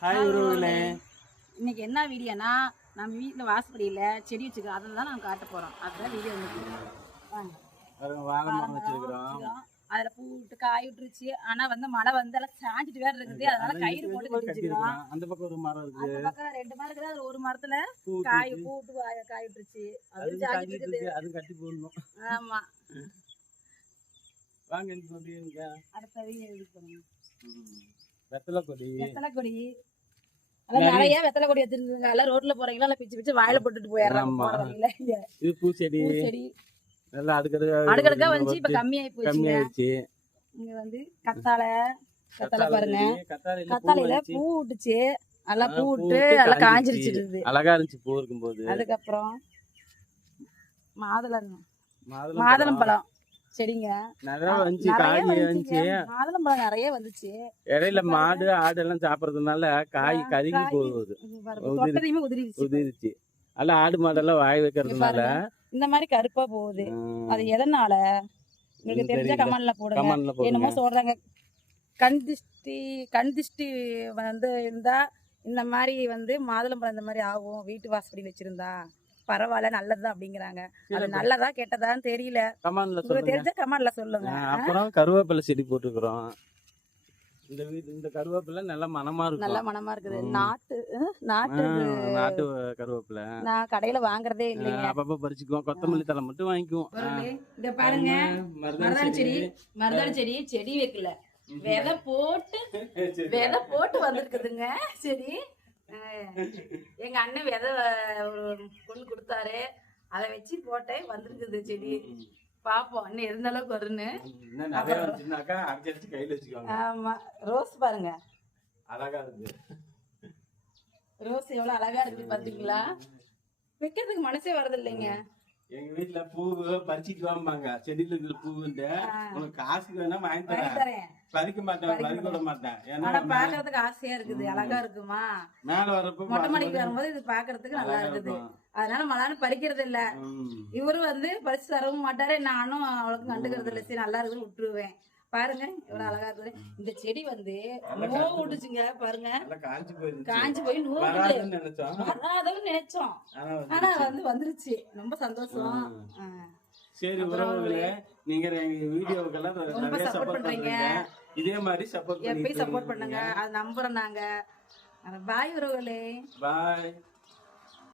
Hi உறவுகளே, இன்னைக்கு என்ன வீடியோனா நம்ம வீட்டில் வாசப்படியில் செடி வச்சுக்கிறோம். அதை தான் நம்ம காட்ட போகிறோம். அதுதான் வீடியோ வாங்க வாழை மரம் வச்சிருக்கிறோம். அதில் பூ விட்டு காய் விட்டுருச்சு. ஆனால் வந்து மழை வந்து எல்லாம் சாஞ்சிட்டு வேறு இருக்குது. அதனால கயிறு போட்டு கட்டி வச்சுக்கிறோம். அந்த பக்கம் ஒரு மரம் இருக்குது, அந்த பக்கம் 2 மரம் இருக்குது. அதில் ஒரு மரத்துல காய் பூ விட்டு காய் விட்டுருச்சு. அது சாஞ்சிட்டு இருக்குது. அது கட்டி போடணும். ஆமா, வாங்க இந்த சொல்றீங்க. அடுத்த வீடியோ இது பண்ணுங்க. வெத்தலை கொடி அதான் நிறைய வெத்தலை கொடி வச்சிருக்காங்க. எல்லாம் ரோட்ல போறீங்களா எல்லாம் பிச்சு பிச்சு வாயில போட்டுட்டு போயிடுறாங்க. இது பூச்செடி நல்லா அடுக்கடுக்கா வந்து இப்ப கம்மியாயிடுச்சு. இங்க வந்து கத்தாழை பாருங்க, கத்தாழையில பூ விட்டுச்சு. நல்லா பூ விட்டு நல்லா காஞ்சிருச்சு. அழகா இருந்துச்சு பூ இருக்கும்போது. அதுக்கப்புறம் மாதுளம் பழம் செடிங்க நிறைய வந்துச்சு, காய் வந்துச்சு. மாதுளம் பழம் நிறைய வந்துச்சு. இடையில மாடு ஆடு எல்லாம் சாப்பிடறதுனால காய் கருகி போகுது, உதிரிச்சு. அல்ல ஆடு மாடெல்லாம் வாய் வைக்கிறதுனால இந்த மாதிரி கருப்பா போகுது. அது எதனால உங்களுக்கு தெரிஞ்ச கமெண்ட்ல போடுங்க. என்னமோ சொல்றாங்க, கண் திஷ்டி வந்து இருந்தா இந்த மாதிரி வந்து மாதுளம்பழம் இந்த மாதிரி ஆகும், வீட்டு வாசப்படி வச்சிருந்தா பரவாயில்ல, நல்லதுதான் அப்படிங்கிறாங்க. அது நல்லதா கெட்டதான்னு தெரியல, தெரிஞ்ச கமெண்ட்ல சொல்லுங்க. அப்புறம் கருவேப்பிலை செடி போட்டுக்கிறோம். இந்த கருவேப்பிலை நல்லா மனமா இருக்கு, நல்ல மனமா இருக்குது. நாட்டு கருவேப்பிலை நான் கடையில வாங்குறதே இல்லைங்க. அப்பப்ப பறிச்சுக்குவோம். கொத்தமல்லி தலை மட்டும் வாங்கிக்குவோம். இத பாருங்க, மருதாணி செடி வைக்கல, விதை போட்டு வந்திருக்குதுங்க செடி. எங்க அண்ணன் விதை ஒரு பொண்ணு கொடுத்தாரு, அதை வச்சு போட்டேன், வந்திருக்குது செடி. பாப்போம் இன்னும் எந்த அளவுக்கு வருன்னு. ஆமா, ரோஸ் பாருங்க, அழகா இருக்கு. ரோஸ் எவ்வளவு அழகா இருக்கு பாத்தீங்களா? வைக்கிறதுக்கு மனசே வரது இல்லைங்க. எங்க வீட்டுல பூ பறிச்சுட்டு வாம்பாங்க, செடியில இருக்கிற பூவுண்டு உனக்கு காசுக்கு வேணா வாங்கி தரேன், பறிக்க விட மாட்டேன். ஆனா பாக்குறதுக்கு ஆசையா இருக்குது, அழகா இருக்குமா? மேல வரப்ப மொட்டை மாடிக்கு வரும்போது இது பாக்குறதுக்கு நல்லா இருக்குது. அதனால மலான்னு பறிக்கிறது இல்ல. இவரு வந்து பறிச்சு தரவும் மாட்டாரு, நானும் அவளுக்கு கண்டுக்கிறது இல்லை. சரி நல்லா இருக்குன்னு விட்டுருவேன். பாருங்க எவ்வளவு அழகா இருக்குது. இந்த செடி வந்து நோவு விட்டுச்சுங்க பாருங்க, காஞ்சி போய் நோவு வராதுன்னு நினைச்சோம். ஆனா வந்து வந்துருச்சு, ரொம்ப சந்தோஷம். சரி உறவுகளே, நீங்க எங்க வீடியோக்கெல்லாம் ரொம்ப சப்போர்ட் பண்றீங்க. இதே மாதிரி சப்போர்ட் பண்ணுங்க, அது நம்புறோம் நாங்க. பாய் உறவுகளே, பாய்.